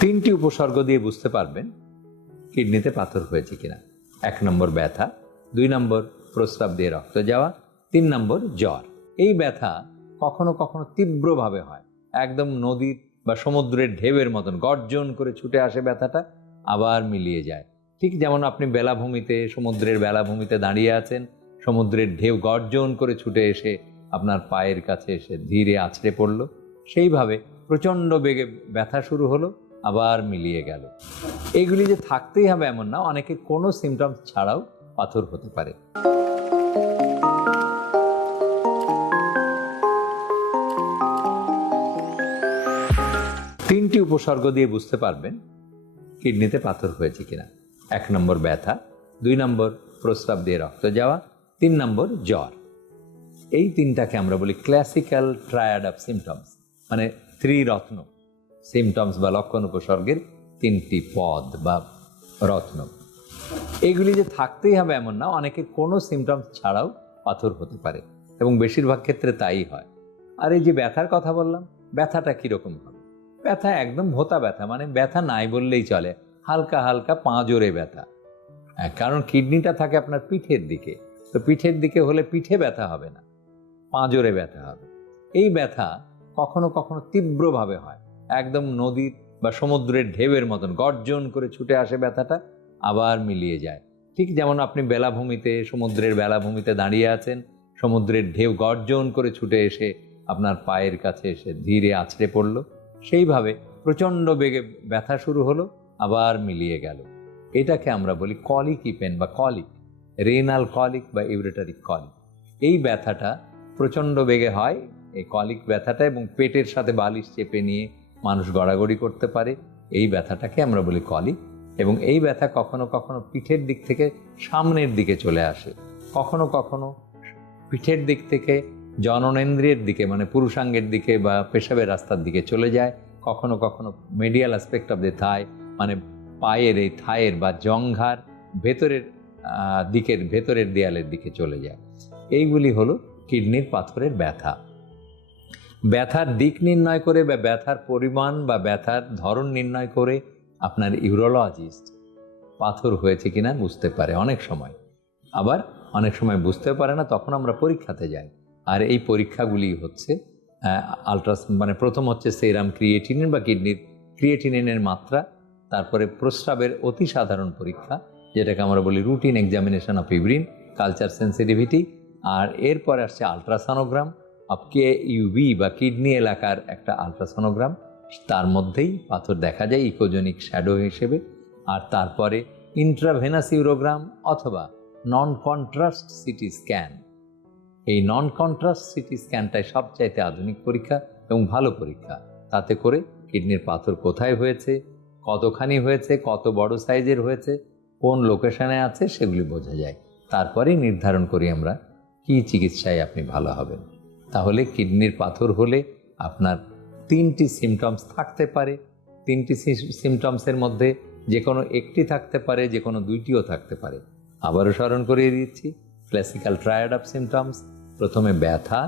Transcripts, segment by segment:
তিনটি উপসর্গ দিয়ে বুঝতে পারবেন কিডনিতে পাথর হয়েছে কিনা। এক নম্বর ব্যথা, দুই নম্বর প্রস্রাব দিয়ে রক্ত যাওয়া, তিন নম্বর জ্বর। এই ব্যথা কখনো কখনো তীব্রভাবে হয়। একদম নদীর বা সমুদ্রের ঢেউয়ের মতন গর্জন করে ছুটে আসে ব্যথাটা, আবার মিলিয়ে যায়। ঠিক যেমন আপনি বেলাভূমিতে, সমুদ্রের বেলাভূমিতে দাঁড়িয়ে আছেন, সমুদ্রের ঢেউ গর্জন করে ছুটে এসে আপনার পায়ের কাছে এসে ধীরে আছড়ে পড়ল। সেইভাবে প্রচণ্ড বেগে ব্যথা শুরু হলো। আবার মিলিয়ে গেল। এইগুলি যে থাকতেই হবে এমন না, অনেকে কোনো সিমটমস ছাড়াও পাথর হতে পারে। তিনটি উপসর্গ দিয়ে বুঝতে পারবেন কিডনিতে পাথর হয়েছে কিনা। এক নম্বর ব্যথা, দুই নম্বর প্রস্রাব দিয়ে রক্ত যাওয়া, তিন নম্বর জ্বর। এই তিনটাকে আমরা বলি ক্লাসিক্যাল ট্রায়াড অফ সিমটমস মানে ত্রিরত্ন। সিমটমস বা লক্ষণ উপসর্গের তিনটি পদ বা রত্ন। এইগুলি যে থাকতেই হবে এমন না অনেকে কোনো সিমটমস ছাড়াও পাথর হতে পারে এবং বেশিরভাগ ক্ষেত্রে তাই হয়। আর এই যে ব্যথার কথা বললাম ব্যথাটা কীরকম হবে? ব্যথা একদম ভোতা ব্যথা মানে ব্যথা নাই বললেই চলে হালকা হালকা পাঁজরে ব্যথা। হ্যাঁ, কারণ কিডনিটা থাকে আপনার পিঠের দিকে তো পিঠের দিকে হলে পিঠে ব্যথা হবে না পাঁজরে ব্যথা হবে। এই ব্যথা কখনো কখনো তীব্রভাবে হয় একদম নদীর বা সমুদ্রের ঢেউয়ের মতন গর্জন করে ছুটে আসে ব্যথাটা, আবার মিলিয়ে যায়। ঠিক যেমন আপনি বেলাভূমিতে, সমুদ্রের বেলাভূমিতে দাঁড়িয়ে আছেন, সমুদ্রের ঢেউ গর্জন করে ছুটে এসে আপনার পায়ের কাছে এসে ধীরে আছড়ে পড়ল। সেইভাবে প্রচণ্ড বেগে ব্যথা শুরু হলো, আবার মিলিয়ে গেল। এটাকে আমরা বলি কলিক ইপেন বা কলিক, রেনাল কলিক বা ইউরেটারিক কলিক। এই ব্যথাটা প্রচণ্ড বেগে হয়, এই কলিক ব্যথাটা এবং পেটের সাথে বালিশ চেপে নিয়ে মানুষ গড়াগড়ি করতে পারে, এই ব্যথাটাকে আমরা বলি কলিক এবং এই ব্যথা কখনো কখনো পিঠের দিক থেকে সামনের দিকে চলে আসে। কখনো কখনো পিঠের দিক থেকে জননেন্দ্রিয়ের দিকে মানে পুরুষাঙ্গের দিকে বা পেশাবের রাস্তার দিকে চলে যায়। কখনো কখনো medial aspect of the thigh মানে পায়ের এই থায়ের বা জংঘার ভেতরের দিকের, ভেতরের দেয়ালের দিকে চলে যায়। এইগুলি হলো কিডনির পাথরের ব্যথা। ব্যথার দিক নির্ণয় করে বা ব্যথার পরিমাণ বা ব্যথার ধরন নির্ণয় করে আপনার ইউরোলজিস্ট পাথর হয়েছে কিনা বুঝতে পারে অনেক সময়। আবার অনেক সময় বুঝতে পারে না, তখন আমরা পরীক্ষাতে যাই। আর এই পরীক্ষাগুলি হচ্ছে আলট্রাস মানে প্রথম হচ্ছে সেরাম ক্রিয়েটিনিন বা কিডনির ক্রিয়েটিনিনের মাত্রা, তারপরে প্রস্রাবের অতি সাধারণ পরীক্ষা, যেটাকে আমরা বলি routine examination of urine culture sensitivity আর এরপরে আসছে আলট্রাসনোগ্রাম অফ কে ইউবি বা কিডনি এলাকার একটা আলট্রাসনোগ্রাম, তার মধ্যেই পাথর দেখা যায় ইকোজনিক শ্যাডো হিসেবে, আর তারপরে ইন্ট্রাভেনাস ইউরোগ্রাম অথবা নন কন্ট্রাস্ট সিটি স্ক্যান এই নন কন্ট্রাস্ট সিটি স্ক্যানটাই সবচাইতে আধুনিক পরীক্ষা এবং ভালো পরীক্ষা। তাতে করে কিডনির পাথর কোথায় হয়েছে, কতখানি হয়েছে, কত বড় সাইজের হয়েছে, কোন লোকেশনে আছে, সেগুলি বোঝা যায়। তারপরেই নির্ধারণ করি আমরা কি চিকিৎসায় আপনি ভালো হবেন। তাহলে কিডনির পাথর হলে আপনার তিনটি সিমটমস থাকতে পারে। তিনটি সিমটমসের মধ্যে যে কোনো একটি থাকতে পারে যে কোনো দুইটিও থাকতে পারে। আবারও স্মরণ করিয়ে দিচ্ছি ক্লাসিক্যাল ট্রায়াড অফ সিমটমস প্রথমে ব্যথা,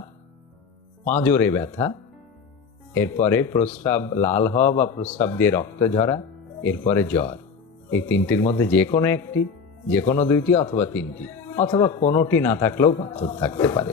পাঁজরে ব্যথা, এরপরে প্রস্রাব লাল হওয়া বা প্রস্রাব দিয়ে রক্ত ঝরা, এরপরে জ্বর। এই তিনটির মধ্যে যে কোনো একটি যে কোনো দুইটি অথবা তিনটি, অথবা কোনোটি না থাকলেও পাথর থাকতে পারে।